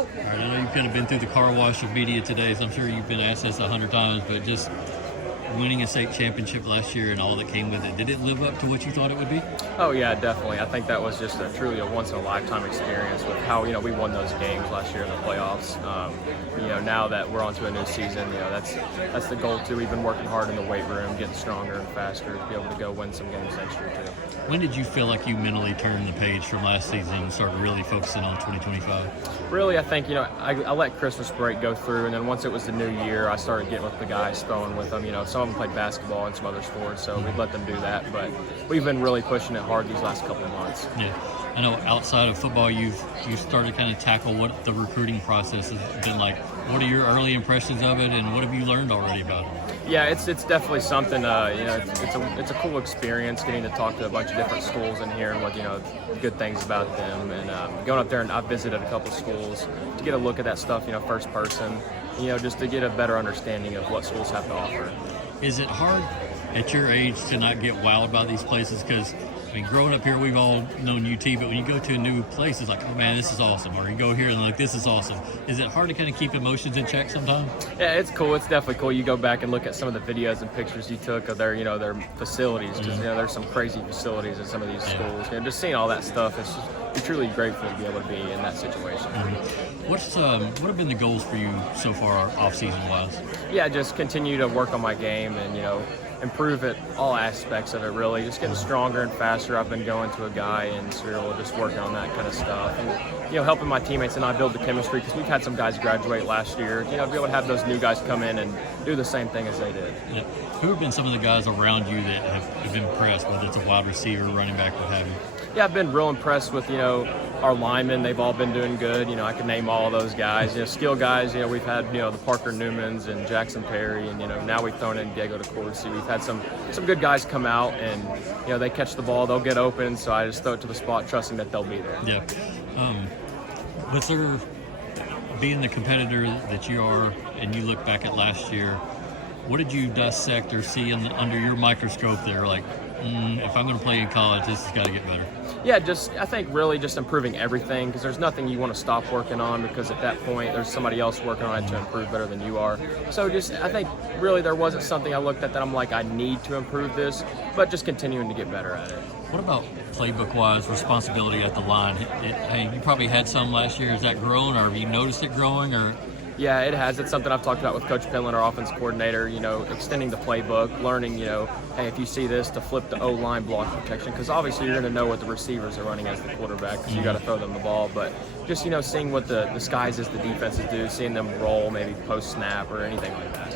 All right, I know you've kind of been through the car wash of media today, so I'm sure you've been asked this 100 times, but just winning a state championship last year and all that came with it, did it live up to what you thought it would be? Oh yeah, definitely. I think that was just truly a once-in-a-lifetime experience with how we won those games last year in the playoffs. Now that we're onto a new season, that's the goal too. We've been working hard in the weight room, getting stronger and faster to be able to go win some games next year too. When did you feel like you mentally turned the page from last season and started really focusing on 2025? Really, I think I let Christmas break go through, and then once it was the new year, I started getting with the guys, throwing with them. Some of them played basketball and some other sports, so we'd let them do that. But we've been really pushing it hard these last couple of months. Yeah, I know outside of football, you've started to kind of tackle what the recruiting process has been like. What are your early impressions of it, and what have you learned already about it? Yeah, it's definitely something. It's a cool experience getting to talk to a bunch of different schools and hearing what good things about them, and going up there and I've visited a couple schools to get a look at that stuff, first person, just to get a better understanding of what schools have to offer. Is it hard at your age to not get wowed by these places? Because growing up here, we've all known UT, but when you go to a new place, it's like, oh man, this is awesome. Or you go here and like, this is awesome. Is it hard to kind of keep emotions in check sometimes? Yeah, it's cool. It's definitely cool. You go back and look at some of the videos and pictures you took of their facilities, because there's some crazy facilities at some of these schools. Just seeing all that stuff, you're truly grateful to be able to be in that situation. What have been the goals for you so far, off-season wise? Yeah, just continue to work on my game and improve at all aspects of it, really. Just getting stronger and faster. I've been going to a guy in Sevier, just working on that kind of stuff. And, helping my teammates and I build the chemistry, because we've had some guys graduate last year. Be able to have those new guys come in and do the same thing as they did. Yeah. Who have been some of the guys around you that have impressed, whether it's a wide receiver, running back, what have you? Yeah, I've been real impressed with, our linemen. They've all been doing good. I could name all of those guys. Skill guys, we've had, the Parker Newmans and Jackson Perry, and, now we've thrown in Diego DeCourcy. We've had some good guys come out, and, they catch the ball, they'll get open, so I just throw it to the spot, trusting that they'll be there. Yeah. Was there, being the competitor that you are, and you look back at last year, what did you dissect or see under your microscope there? Like, if I'm going to play in college, this has got to get better. Yeah, I think really just improving everything, because there's nothing you want to stop working on, because at that point there's somebody else working on it to improve better than you are. So I think really there wasn't something I looked at that I'm like, I need to improve this, but just continuing to get better at it. What about playbook-wise, responsibility at the line? You probably had some last year. Has that grown, or have you noticed it growing? Or Yeah, it has. It's something I've talked about with Coach Penland, our offense coordinator, extending the playbook, learning, hey, if you see this, to flip the O-line block protection, because obviously you're going to know what the receivers are running as the quarterback, because you got to throw them the ball. But just, seeing what the disguises the defenses do, seeing them roll maybe post-snap or anything like that.